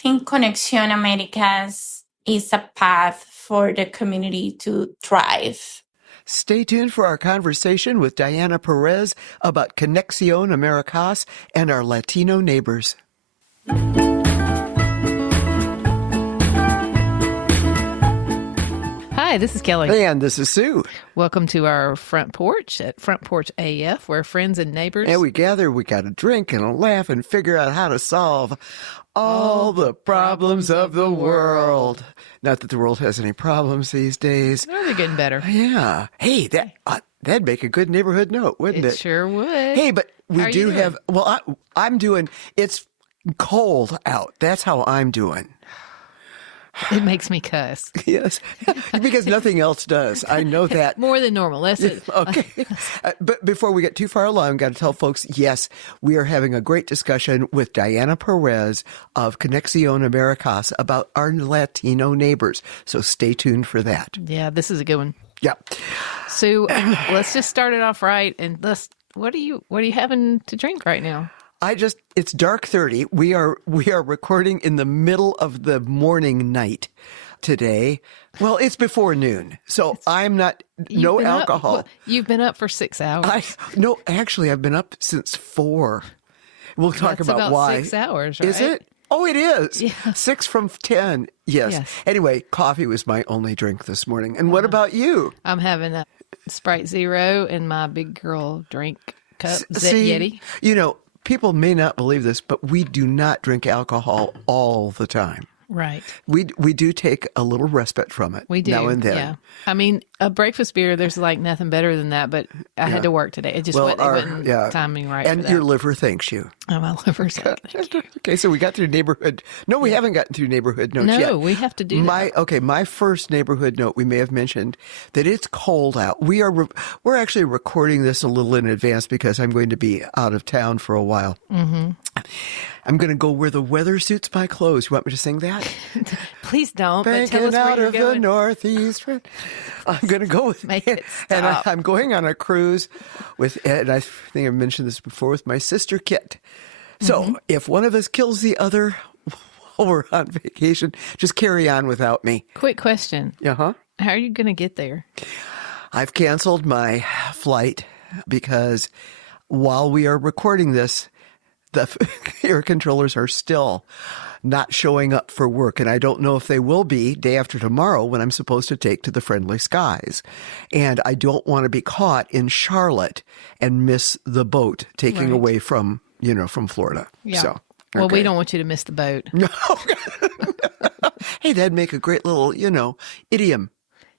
think Conexión Américas is a path for the community to thrive. Stay tuned for our conversation with Diana Perez about Conexión Américas and our Latino neighbors. Hi, this is Kelly. And this is Sue. Welcome to our front porch at Front Porch AF, where friends and neighbors... And we gather, we got to drink and laugh and figure out how to solve all the problems of the world. Not that the world has any problems these days. Oh, they're getting better. Yeah. Hey, that'd make a good neighborhood note, wouldn't it? It sure would. Hey, but we do have... Well, I'm doing... It's cold out. That's how I'm doing. It makes me cuss. Yes, because nothing else does. I know that. More than normal. That's it. Okay. But before we get too far along, I've got to tell folks, yes, we are having a great discussion with Diana Perez of Conexión Américas about our Latino neighbors. So stay tuned for that. Yeah, this is a good one. Yeah. So let's just start it off right. And what are you having to drink right now? It's dark 30. We are recording in the middle of the morning night today. Well, it's before noon. So I'm not, no alcohol. You've been up for 6 hours. No, actually, I've been up since 4. We'll talk That's about why. 6 hours, right? Is it? Oh, it is. Yeah. 6 from 10. Yes. Anyway, coffee was my only drink this morning. And what about you? I'm having a Sprite Zero in my big girl drink cup, Yeti. You know, people may not believe this, but we do not drink alcohol all the time. Right. We do take a little respite from it. We do. Now and then. Yeah. I mean, a breakfast beer, there's like nothing better than that, but I had to work today. It just wasn't timing right and for that. Your liver thanks you. Oh, my liver's like, thank you. Okay, so we got through neighborhood. No, we haven't gotten through neighborhood notes yet. No, we have to do that. Okay, my first neighborhood note, we may have mentioned that it's cold out. We're actually recording this a little in advance because I'm going to be out of town for a while. Mm-hmm. I'm going to go where the weather suits my clothes. You want me to sing that? Please don't. Banking but tell us out where of you're going. the Northeast. I'm going to go with Make it and stop. I'm going on a cruise with, and I think I've mentioned this before, with my sister Kit. So if one of us kills the other while we're on vacation, just carry on without me. Quick question. Uh-huh. How are you going to get there? I've canceled my flight because while we are recording this, the air controllers are still not showing up for work. And I don't know if they will be day after tomorrow when I'm supposed to take to the friendly skies. And I don't want to be caught in Charlotte and miss the boat taking away from Florida. Yeah. So, Well, we don't want you to miss the boat. No. Hey, that'd make a great little, idiom.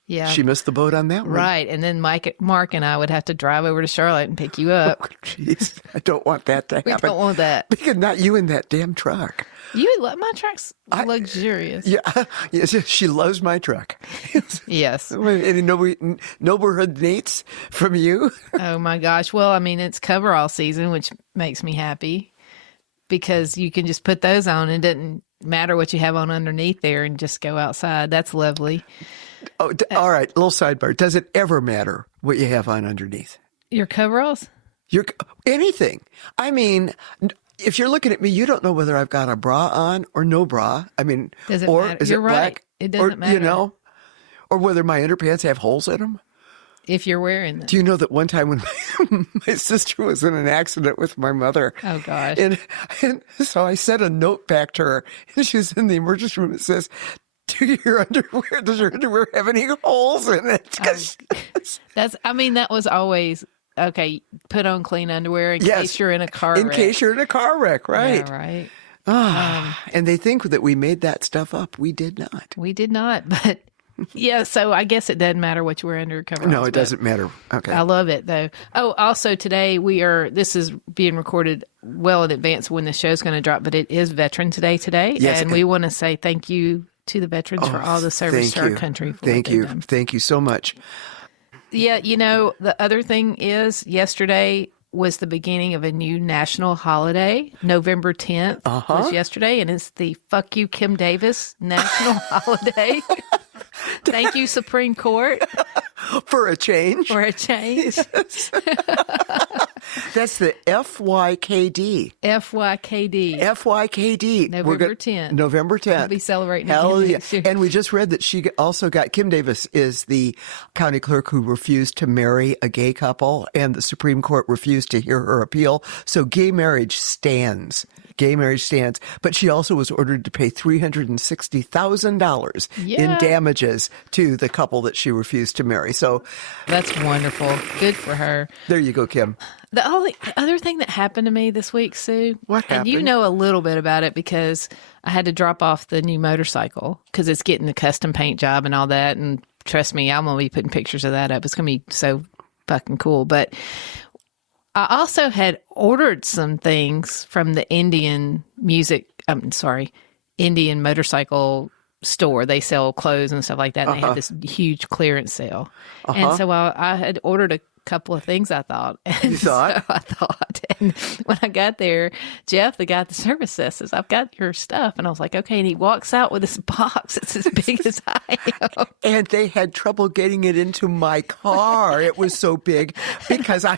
Yeah. She missed the boat on that one. Right. And then Mark and I would have to drive over to Charlotte and pick you up. Oh, jeez. I don't want that to happen. We don't want that. Because not you in that damn truck. My truck's luxurious. Yeah. Yes, she loves my truck. Yes. Any neighborhood dates from you? Oh, my gosh. Well, I mean, it's coverall season, which makes me happy because you can just put those on. It doesn't matter what you have on underneath there and just go outside. That's lovely. Oh, all right. Little sidebar. Does it ever matter what you have on underneath? Your coveralls? Anything. I mean, if you're looking at me, you don't know whether I've got a bra on or no bra. I mean, doesn't or matter. is You're it right. black? It doesn't matter. Or whether my underpants have holes in them. If you're wearing them. Do you know that one time when my sister was in an accident with my mother? Oh, gosh. And so I sent a note back to her, and she's in the emergency room. It says, does your underwear have any holes in it? That was always, okay, put on clean underwear in case you're in a car wreck. In case you're in a car wreck, right. Yeah, right. And they think that we made that stuff up. We did not. We did not, but yeah, so I guess it doesn't matter what you wear under your coveralls. No, it doesn't matter. Okay. I love it, though. Oh, also today this is being recorded well in advance when the show's going to drop, but it is Veterans Day today. Yes, and we want to say thank you to the veterans for all the service to our country. Thank you. Thank you so much. Yeah, the other thing is yesterday was the beginning of a new national holiday. November 10th was yesterday, and it's the Fuck You, Kim Davis national holiday. Thank you, Supreme Court. For a change. For a change. Yes. That's the FYKD. FYKD. FYKD. November 10th. November 10th. We'll be celebrating Hell again yeah. next year. And we just read that she also got, Kim Davis is the county clerk who refused to marry a gay couple, and the Supreme Court refused to hear her appeal. So gay marriage stands. Gay marriage stands. But she also was ordered to pay $360,000 in damages to the couple that she refused to marry. So that's wonderful. Good for her. there you go, Kim. The only other thing that happened to me this week, Sue, What happened? and you know a little bit about it because I had to drop off the new motorcycle because it's getting a custom paint job and all that. And trust me, I'm going to be putting pictures of that up. It's going to be so fucking cool. But I also had ordered some things from the Indian motorcycle store. They sell clothes and stuff like that. And they had this huge clearance sale. And so I had ordered a couple of things, I thought. And You thought? So I thought. And when I got there, Jeff, the guy at the service says, I've got your stuff. And I was like, okay. And he walks out with this box. It's as big as I am. And they had trouble getting it into my car. It was so big because I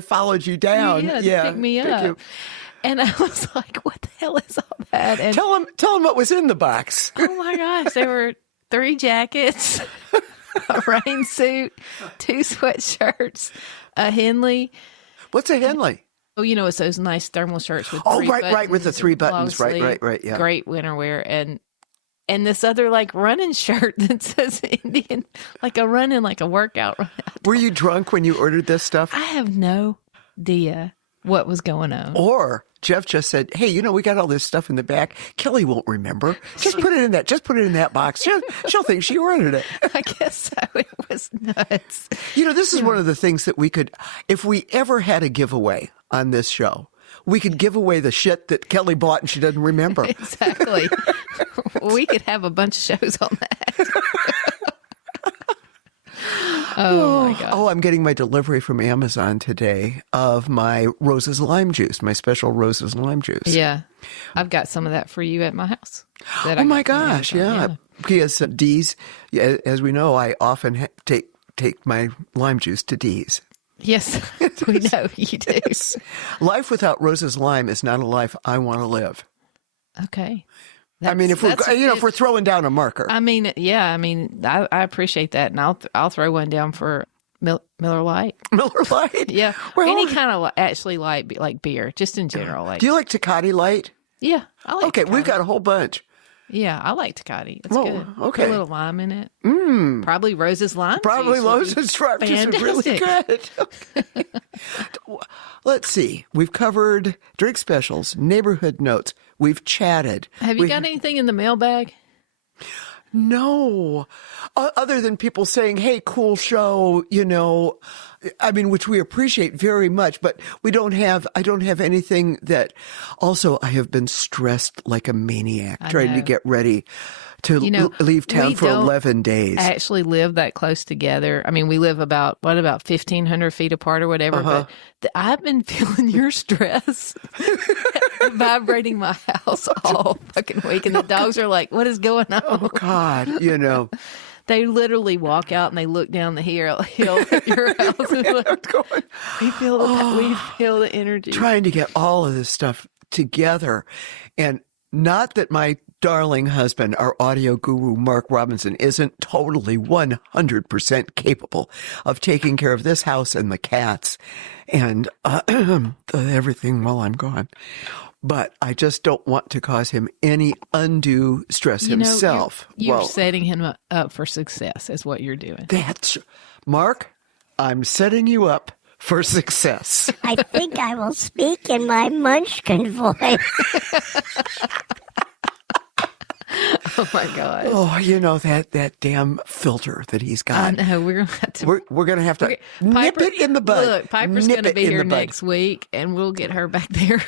followed you down. To pick me up. And I was like, what the hell is all that? And Tell him what was in the box. oh my gosh, there were 3 jackets, a rain suit, 2 sweatshirts, a Henley. What's a Henley? Oh, you know, it's those nice thermal shirts with Oh, 3 right, with the 3 buttons. long sleeve, Right, yeah. Great winter wear. And this other like running shirt that says Indian, like a running, like a workout run. Were you drunk when you ordered this stuff? I have no idea what was going on. Or Jeff just said, hey, we got all this stuff in the back. Kelly won't remember. Just put it in that box. She'll think she ordered it. I guess so. It was nuts. This is one of the things that we could, if we ever had a giveaway on this show, we could give away the shit that Kelly bought and she doesn't remember. Exactly. We could have a bunch of shows on that. Oh, my God. Oh, I'm getting my delivery from Amazon today of my Rose's lime juice, my special Rose's lime juice. Yeah. I've got some of that for you at my house. Oh, my gosh. Yeah. Because Dee's, as we know, I often take my lime juice to Dee's. Yes, we know you do. Life without Rose's lime is not a life I want to live. Okay. If we're throwing down a marker. I appreciate that, and I'll throw one down for Miller Lite. Miller Lite? Yeah. Well, any kind of actually light, like beer, just in general. Like, do you like Tecate Light? Yeah, I like. Okay, Tecate. We've got a whole bunch. Yeah, I like Tecate. It's good. Okay. Put a little lime in it. Probably Rose's lime. Probably Rose's lime juice is really good. Okay. Let's see. We've covered drink specials, neighborhood notes. We've chatted. Have you got anything in the mailbag? No. Other than people saying, hey, cool show, which we appreciate very much, but I don't have anything that also I have been stressed like a maniac trying to get ready to leave town for 11 days. I actually live that close together. I mean, we live about 1,500 feet apart or whatever, but I've been feeling your stress vibrating my house all fucking week. And the dogs are like, what is going on? Oh, God, They literally walk out and they look down the hill at your house. And like, we feel the energy. Trying to get all of this stuff together. And not that my darling husband, our audio guru, Mark Robinson, isn't totally 100% capable of taking care of this house and the cats and everything while I'm gone. But I just don't want to cause him any undue stress himself. You're setting him up for success is what you're doing. Mark, I'm setting you up for success. I think I will speak in my Munchkin voice. Oh my gosh! Oh, that damn filter that he's got. I know we're gonna have to. We're gonna have to nip it in the bud. Look, Piper's gonna be here next week, and we'll get her back there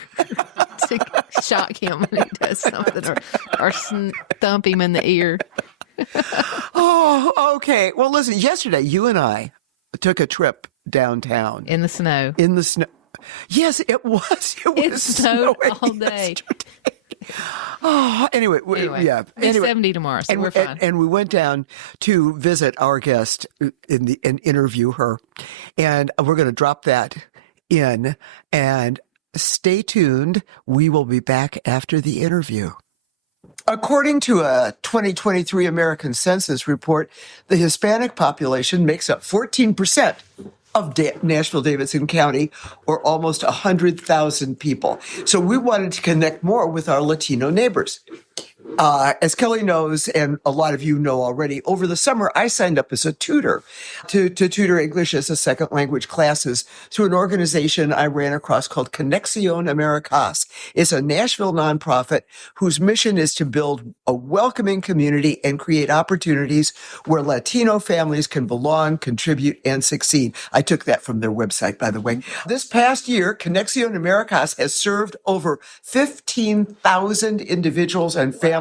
to shock him when he does something, or thump him in the ear. Oh, okay. Well, listen. Yesterday, you and I took a trip downtown in the snow. In the snow. Yes, it was. It snowed all day. Oh, anyway, yeah. It's 70 tomorrow, so we're fine. And we went down to visit our guest and interview her, and we're going to drop that in. And stay tuned. We will be back after the interview. According to a 2023 American Census report, the Hispanic population makes up 14% of Nashville-Davidson County, or almost 100,000 people. So we wanted to connect more with our Latino neighbors. As Kelly knows, and a lot of you know already, over the summer, I signed up as a tutor to tutor English as a second language classes through an organization I ran across called Conexión Américas. It's a Nashville nonprofit whose mission is to build a welcoming community and create opportunities where Latino families can belong, contribute, and succeed. I took that from their website, by the way. This past year, Conexión Américas has served over 15,000 individuals and families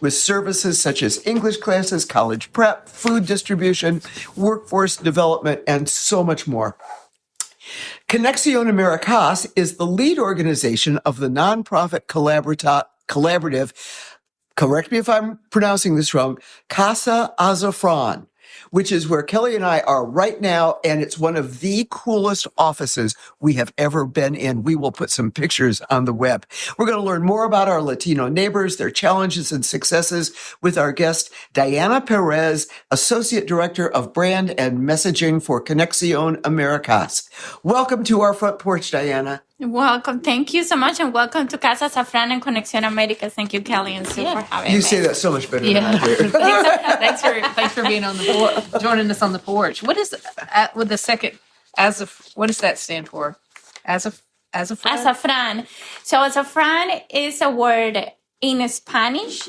with services such as English classes, college prep, food distribution, workforce development, and so much more. Conexión Américas is the lead organization of the nonprofit collaborative, correct me if I'm pronouncing this wrong, Casa Azafran, which is where Kelly and I are right now, and it's one of the coolest offices we have ever been in. We will put some pictures on the web. We're going to learn more about our Latino neighbors, their challenges and successes with our guest, Diana Perez, Associate Director of Brand and Messaging for Conexión Américas. Welcome to our front porch, Diana. Welcome. Thank you so much, and welcome to Casa Azafran and Conexión Américas. Thank you, Kelly and Sue, for having me. You say that so much better than I do. Thanks for being on the joining us on the porch. What is with the second what does that stand for? Azafran? Azafran. So azafran is a word in Spanish.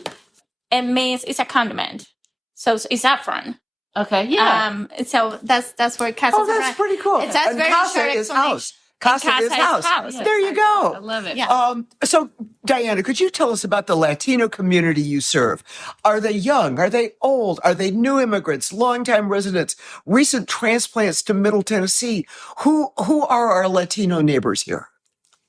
It means it's a condiment. So it's saffron. Okay, yeah. So that's where Casa Azafran. That's pretty cool. It's that's and very Casa short is explanation. house. Casa is house. Yes, there you go. I love it. Yeah. So, Diana, could you tell us about the Latino community you serve? Are they young? Are they old? Are they new immigrants, longtime residents, recent transplants to Middle Tennessee? Who are our Latino neighbors here?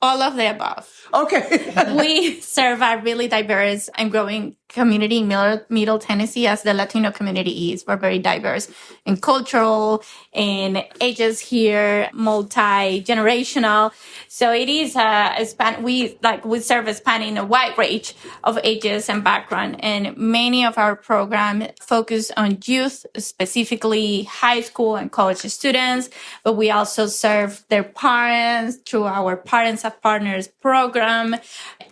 All of the above. Okay. We serve a really diverse and growing community in Middle Tennessee, as the Latino community is. We're very diverse in cultural, in ages here, multi-generational. So it is we serve a spanning a wide range of ages and background. And many of our programs focus on youth, specifically high school and college students, but we also serve their parents through our Parents of Partners program.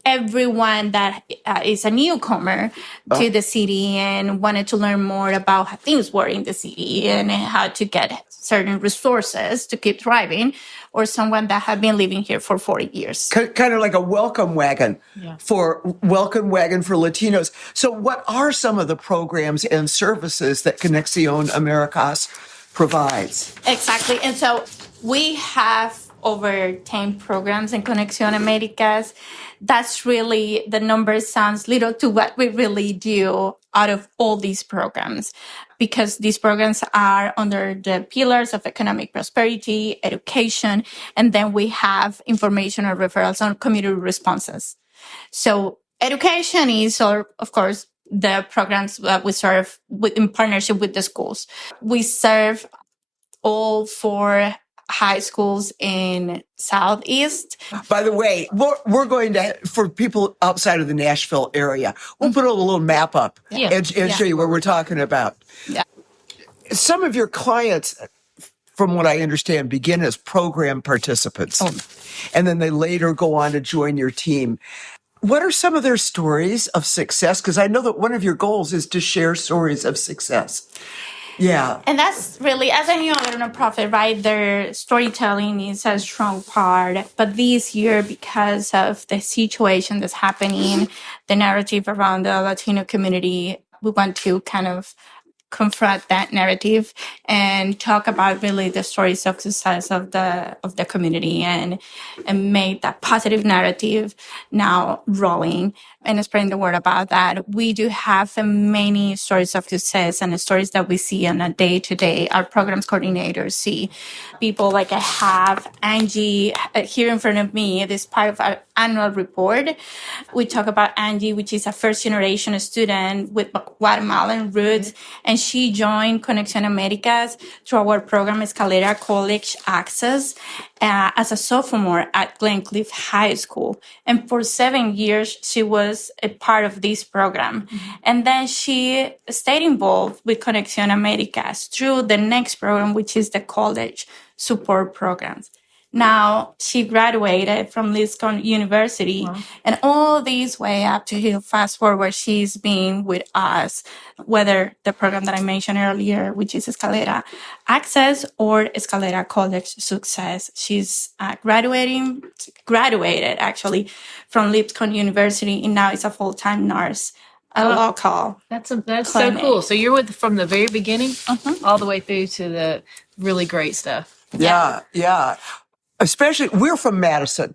Everyone that is a newcomer to the city and wanted to learn more about how things work in the city and how to get certain resources to keep thriving, or someone that had been living here for 40 years. Kind of like a welcome wagon for Latinos. So what are some of the programs and services that Conexión Américas provides? Exactly. And so we have over 10 programs in Conexión Américas. That's really, the number sounds little to what we really do out of all these programs, because these programs are under the pillars of economic prosperity, education, and then we have information or referrals on community responses. So education is, of course, the programs that we serve in partnership with the schools. We serve all 4 high schools in Southeast. By the way, we're going to, for people outside of the Nashville area, we'll put a little map up and show you what we're talking about. Yeah. Some of your clients, from what I understand, begin as program participants, and then they later go on to join your team. What are some of their stories of success? Because I know that one of your goals is to share stories of success. Yeah. And that's really, as any other nonprofit, right, their storytelling is a strong part. But this year, because of the situation that's happening, the narrative around the Latino community, we want to kind of confront that narrative and talk about really the stories of success of the community and make that positive narrative now rolling and spreading the word about that. We do have many stories of success and stories that we see on a day-to-day. Our programs coordinators see people like I have Angie here in front of me. This part of our annual report. We talk about Angie, which is a first-generation student with Guatemalan roots, and she joined Conexión Américas through our program Escalera College Access. as a sophomore at Glencliff High School. And for 7 years, she was a part of this program. And then she stayed involved with Conexión Américas through the next program, which is the college support programs. Now she graduated from Liscon University, and all this way up to here, fast forward, she's been with us, whether the program that I mentioned earlier, which is Escalera Access or Escalera College Success. She's graduated actually from Lipscomb University, and now is a full-time nurse, a local. That's clinic. so cool. So you're with from the very beginning all the way through to the really great stuff. Yeah. Especially, we're from Madison.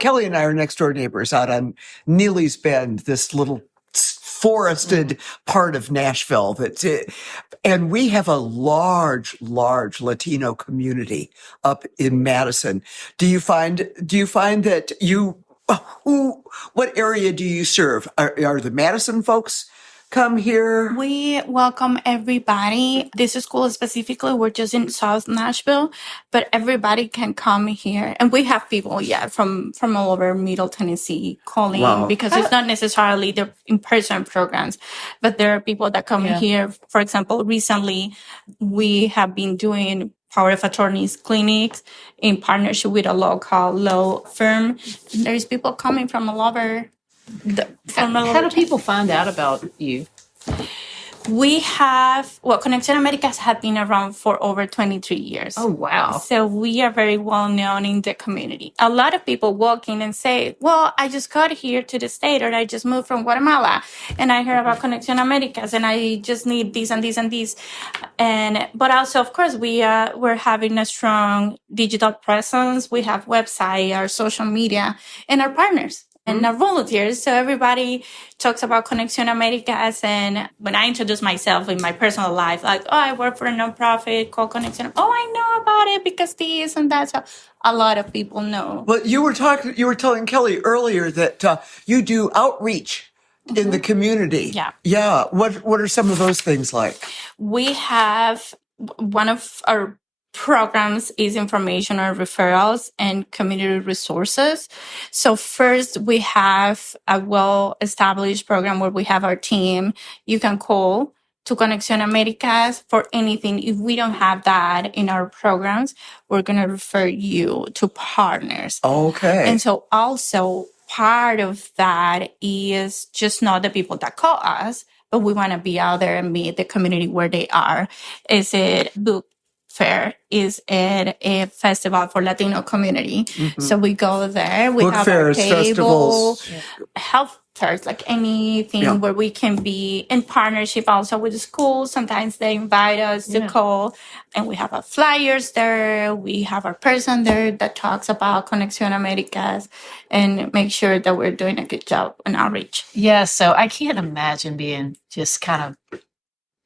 Kelly and I are next door neighbors out on Neely's Bend, this little forested part of Nashville. And we have a large Latino community up in Madison. Do you find that what area do you serve? Are the Madison folks come here? We welcome everybody. This school specifically, we're just in South Nashville, but everybody can come here. And we have people, from all over Middle Tennessee calling because it's not necessarily the in-person programs, but there are people that come here. For example, recently we have been doing power of attorneys clinics in partnership with a local law firm. There's people coming from all over. How do people find out about you? We have, Conexión Américas has been around for over 23 years. Oh, wow. So we are very well known in the community. A lot of people walk in and say, well, I just got here to the state, or I just moved from Guatemala and I heard about Conexión Américas and I just need this and this and this. But also, of course, we're having a strong digital presence. We have website, our social media, and our partners. And our volunteers. So everybody talks about Conexión Américas. And when I introduce myself in my personal life, like, I work for a nonprofit called Conexión. Oh, I know about it because this and that. So a lot of people know. Well, you were telling Kelly earlier that you do outreach in the community. Yeah. What are some of those things like? We have one of our programs is information on referrals and community resources. So first, we have a well-established program where we have our team. You can call to Conexión Américas for anything. If we don't have that in our programs, we're going to refer you to partners. Okay. And so also part of that is just not the people that call us, but we want to be out there and meet the community where they are. Is it book fair? Is it a festival for Latino community? So we go there. We book have fairs, our table, festivals, health fairs, like anything where we can be in partnership also with the school. Sometimes they invite us to call, and we have our flyers there. We have our person there that talks about Conexión Américas and make sure that we're doing a good job in outreach. Yeah, so I can't imagine being just kind of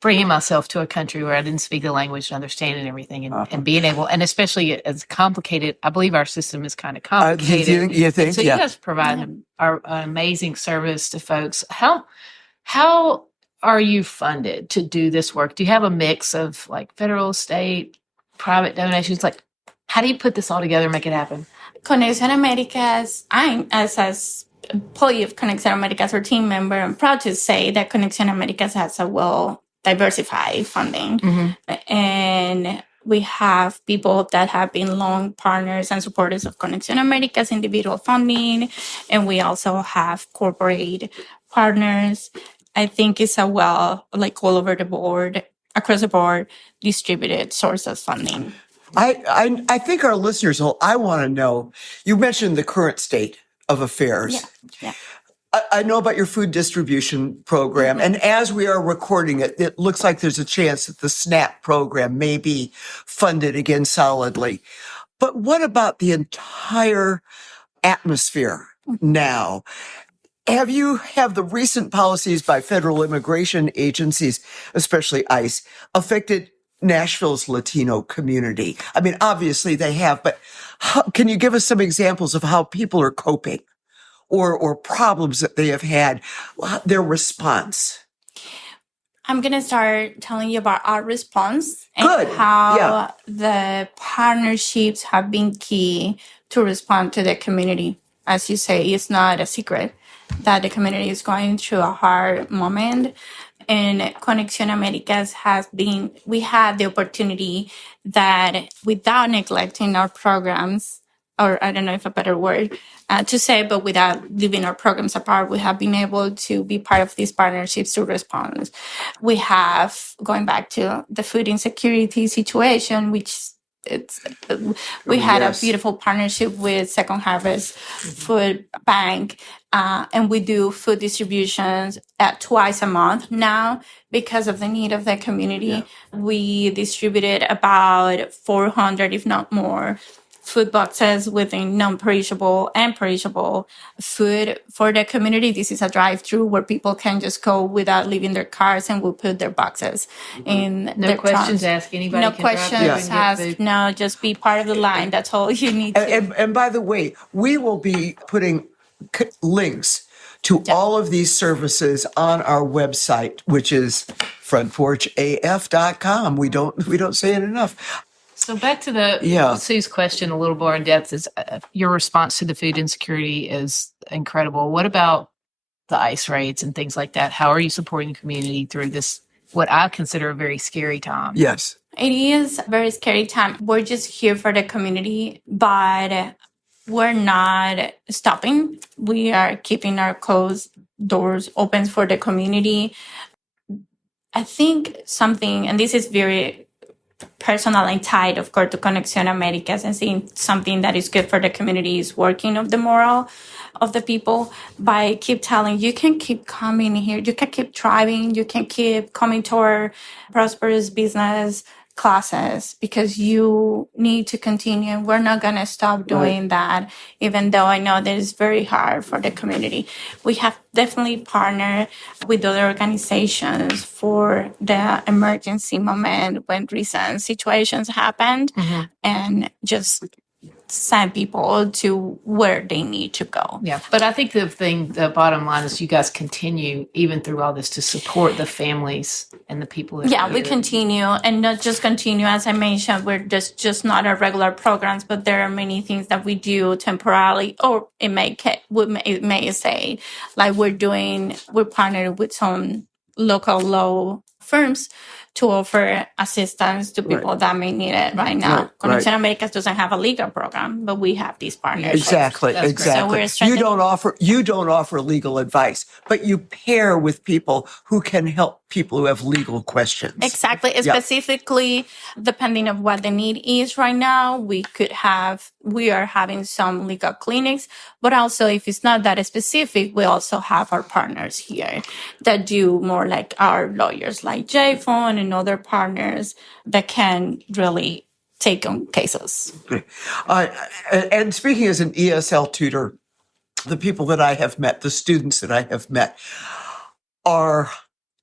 bringing myself to a country where I didn't speak the language and understanding everything and being able, and especially as complicated, I believe our system is kind of complicated. You think? So you guys provide an amazing service to folks. How are you funded to do this work? Do you have a mix of like federal, state, private donations? Like, how do you put this all together and make it happen? Conexión Américas, I'm as employee of Conexión Américas or team member, I'm proud to say that Conexión Américas has a diversified funding. And we have people that have been long partners and supporters of Conexión Américas individual funding. And we also have corporate partners. I think it's all over the board, across the board, distributed source of funding. I think our listeners I want to know, you mentioned the current state of affairs. Yeah. I know about your food distribution program, and as we are recording it, it looks like there's a chance that the SNAP program may be funded again solidly. But what about the entire atmosphere now? Have the recent policies by federal immigration agencies, especially ICE, affected Nashville's Latino community? I mean, obviously they have, but can you give us some examples of how people are coping? Or problems that they have had, their response? I'm going to start telling you about our response and Good. how the partnerships have been key to respond to the community. As you say, it's not a secret that the community is going through a hard moment. And Conexión Américas we had the opportunity that without neglecting our programs, or I don't know if a better word to say, but without leaving our programs apart, we have been able to be part of these partnerships to respond. We have, going back to the food insecurity situation, which we had a beautiful partnership with Second Harvest Food Bank, and we do food distributions twice a month now because of the need of the community. We distributed about 400, if not more, food boxes within non-perishable and perishable food for the community. This is a drive-through where people can just go without leaving their cars, and we'll put their boxes in No their questions trunks. asked. Anybody No can drive questions through and get asked. food. No, just be part of the line. That's all you need to. And by the way, we will be putting links to all of these services on our website, which is frontporchaf.com. We don't say it enough. So back to Sue's question a little more in depth is your response to the food insecurity is incredible. What about the ICE raids and things like that? How are you supporting the community through this, what I consider a very scary time? Yes. It is a very scary time. We're just here for the community, but we're not stopping. We are keeping our closed doors open for the community. I think something, and this is very personal and tied, of course, to Conexión Américas, and seeing something that is good for the community is working of the moral of the people by keep telling you can keep coming here, you can keep driving, you can keep coming to our prosperous business classes because you need to continue. We're not going to stop doing that, even though I know that it's very hard for the community. We have definitely partnered with other organizations for the emergency moment when recent situations happened, and just send people to where they need to go. Yeah. But I think the bottom line is you guys continue, even through all this, to support the families and the people that are we here. continue, and not just continue, as I mentioned, we're just not our regular programs, but there are many things that we do temporarily, or it may say, like we're partnered with some local law firms to offer assistance to people that may need it right now. Conexión Américas doesn't have a legal program, but we have these partnerships. Exactly. So you don't offer legal advice, but you pair with people who can help people who have legal questions. Exactly. Specifically, depending on what the need is right now, we are having some legal clinics, but also if it's not that specific, we also have our partners here that do more like our lawyers, like JPhone and other partners that can really take on cases. And speaking as an ESL tutor, the people that I have met, the students that I have met, are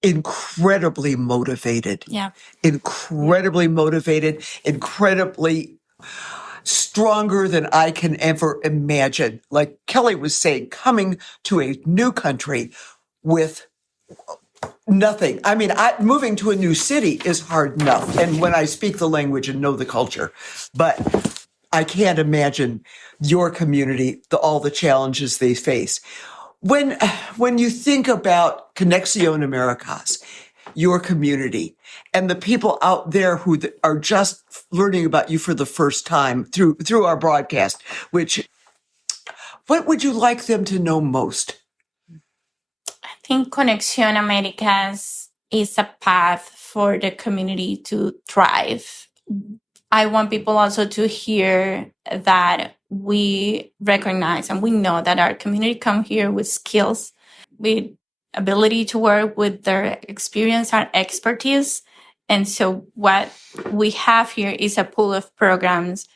incredibly motivated. Yeah. Incredibly motivated, incredibly stronger than I can ever imagine. Like Kelly was saying, coming to a new country with nothing. I mean, moving to a new city is hard enough. And when I speak the language and know the culture, but I can't imagine your community, all the challenges they face. When you think about Conexión Américas, your community, and the people out there who are just learning about you for the first time through our broadcast, what would you like them to know most? I think Conexión Américas is a path for the community to thrive. I want people also to hear that we recognize and we know that our community come here with skills, with ability to work with their experience and expertise. And so what we have here is a pool of programs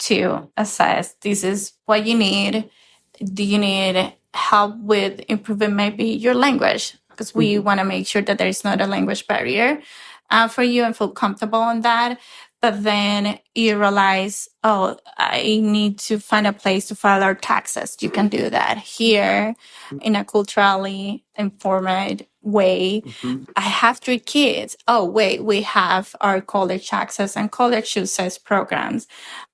to assess, this is what you need. Do you need help with improving maybe your language? Because we want to make sure that there is not a language barrier for you and feel comfortable on that. But then you realize, I need to find a place to file our taxes. You can do that here in a culturally informed way. I have 3 kids. Oh, wait, we have our college access and college success programs.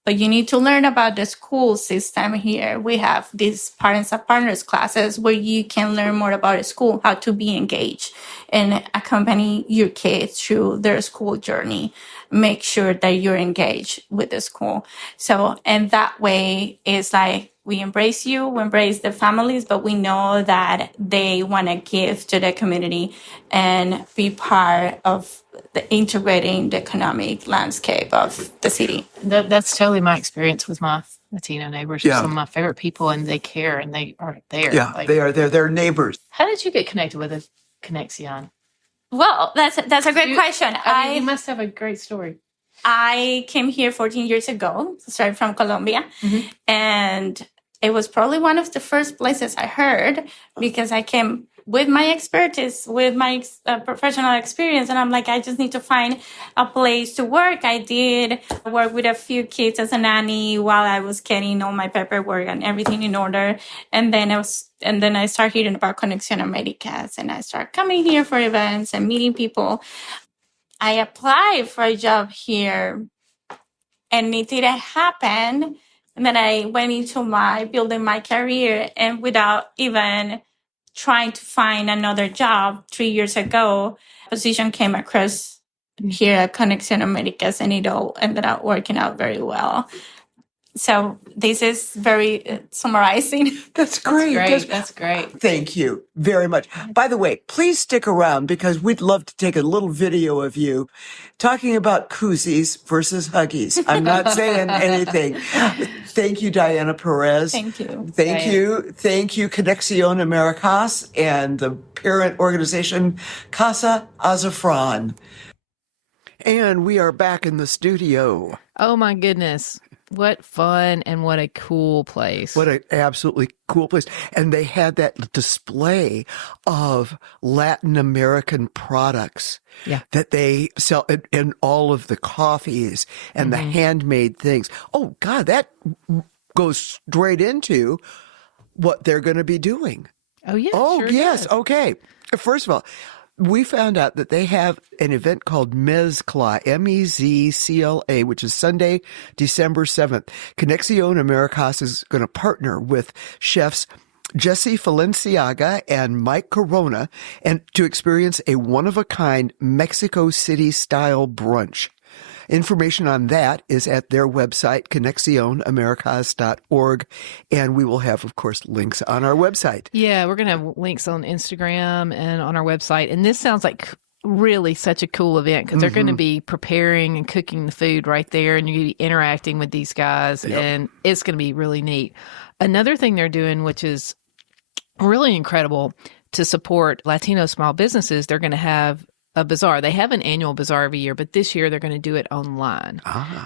But you need to learn about the school system here. We have these parents of partners classes where you can learn more about a school, how to be engaged and accompany your kids through their school journey. Make sure that you're engaged with the school. So, and that way it's like, we embrace you, we embrace the families, but we know that they want to give to the community and be part of the integrating the economic landscape of the city. That's totally my experience with my Latino neighbors. They're Yeah. some of my favorite people, and they care, and they are there. Yeah, Like, they are. They're neighbors. how did you get connected with a Conexión? Well, that's a great question. I mean, you must have a great story. I came here 14 years ago, started from Colombia, and it was probably one of the first places I heard because I came with my expertise, with my professional experience, and I'm like, I just need to find a place to work. I did work with a few kids as a nanny while I was getting all my paperwork and everything in order, and then I started hearing about Conexión Américas, and I started coming here for events and meeting people. I applied for a job here and it didn't happen. And then I went into building my career, and without even trying to find another job 3 years ago, a position came across here at Conexión Américas, and it all ended up working out very well. So this is very summarizing. That's great. That's great. Thank you very much. By the way, please stick around because we'd love to take a little video of you talking about Coozies versus Huggies. I'm not saying anything. Thank you, Diana Perez. Thank you. Thank you. Thank you, Conexión Américas and the parent organization Casa Azafran. And we are back in the studio. Oh my goodness. What fun and what a cool place. What an absolutely cool place. And they had that display of Latin American products that they sell and all of the coffees and the handmade things. Oh, God, that goes straight into what they're going to be doing. Oh, yeah. Oh, sure yes. does. Okay. First of all, we found out that they have an event called Mezcla, Mezcla, which is Sunday, December 7th. Conexión Américas is going to partner with chefs Jesse Valenciaga and Mike Corona and to experience a one-of-a-kind Mexico City-style brunch. Information on that is at their website, conexionamericas.org, and we will have, of course, links on our website. Yeah, we're going to have links on Instagram and on our website. And this sounds like really such a cool event because they're going to be preparing and cooking the food right there, and you're going to be interacting with these guys, and it's going to be really neat. Another thing they're doing, which is really incredible to support Latino small businesses, they're going to have a bazaar. They have an annual bazaar every year, but this year they're going to do it online.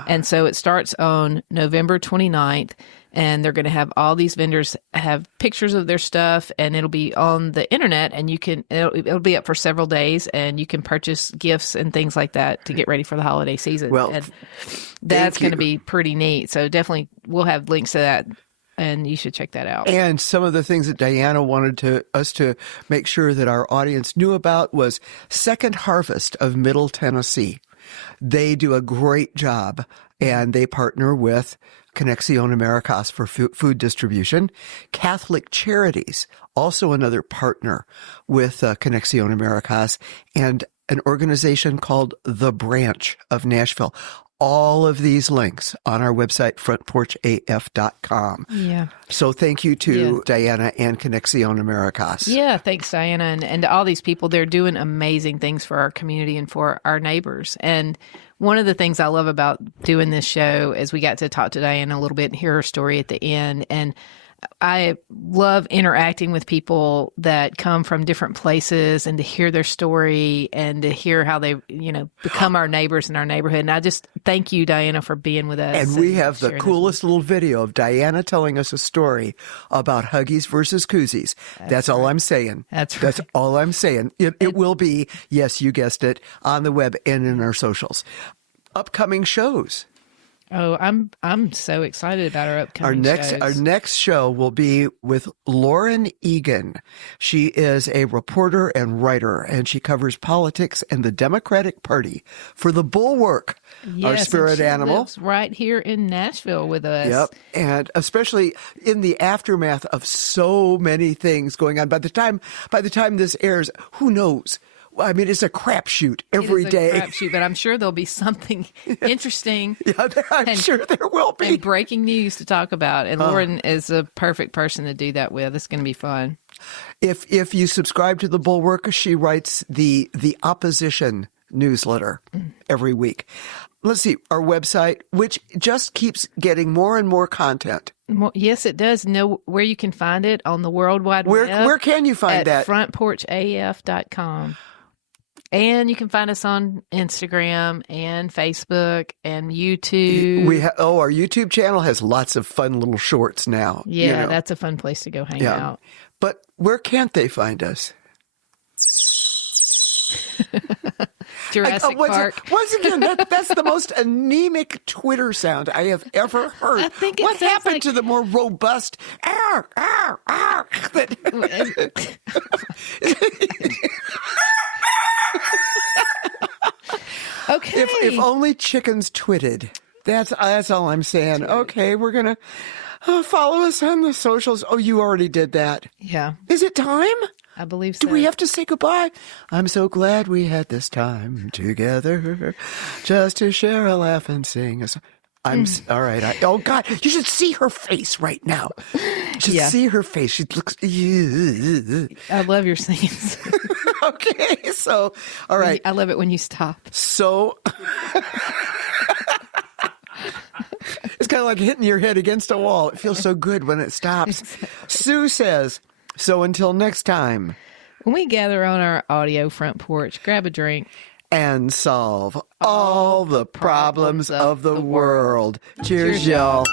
And so it starts on November 29th, and they're going to have all these vendors have pictures of their stuff, and it'll be on the internet, and it'll be up for several days, and you can purchase gifts and things like that to get ready for the holiday season. Well, and that's going to be pretty neat. So definitely we'll have links to that, and you should check that out. And some of the things that Diana wanted us to make sure that our audience knew about was Second Harvest of Middle Tennessee. They do a great job, and they partner with Conexión Américas for food distribution. Catholic Charities, also another partner with Conexión Américas, and an organization called The Branch of Nashville. All of these links on our website, frontporchaf.com. Yeah. So thank you to Diana and Conexión Américas. Yeah, thanks, Diana. And to all these people, they're doing amazing things for our community and for our neighbors. And one of the things I love about doing this show is we got to talk to Diana a little bit and hear her story at the end. And I love interacting with people that come from different places and to hear their story and to hear how they, become our neighbors in our neighborhood. And I just thank you, Diana, for being with us. And we have the coolest little video of Diana telling us a story about Huggies versus Coozies. That's all I'm saying. That's right. That's all I'm saying. It will be, yes, you guessed it, on the web and in our socials. Upcoming shows. Oh, I'm so excited about our upcoming shows. Our next show will be with Lauren Egan. She is a reporter and writer, and she covers politics and the Democratic Party for the Bulwark, our spirit animal. Lives right here in Nashville with us. Yep, and especially in the aftermath of so many things going on. By the time this airs, who knows? I mean, it's a crapshoot every day. It's a crapshoot, but I'm sure there'll be something interesting. Yeah, I'm sure there will be. And breaking news to talk about. And Lauren is a perfect person to do that with. It's going to be fun. If you subscribe to the Bulwark, she writes the opposition newsletter every week. Let's see, our website, which just keeps getting more and more content. Yes, it does. Know where you can find it on the World Wide Web. Where can you find that? frontporchaf.com. And you can find us on Instagram and Facebook and YouTube. Our YouTube channel has lots of fun little shorts now. Yeah, that's a fun place to go hang out. But where can't they find us? Jurassic Park. Once again, that's the most anemic Twitter sound I have ever heard. I think what happened to the more robust Okay. If only chickens twitted. That's all I'm saying. Okay, we're going to follow us on the socials. Oh, you already did that. Yeah. Is it time? I believe so. Do we have to say goodbye? I'm so glad we had this time together just to share a laugh and sing a song. All right. Oh, God, you should see her face right now. You should see her face. She looks. I love your singing. Okay, so, all right. I love it when you stop. So, it's kind of like hitting your head against a wall. It feels so good when it stops. Sue says, so until next time. When we gather on our audio front porch, grab a drink. And solve all the problems of the world. Cheers, y'all.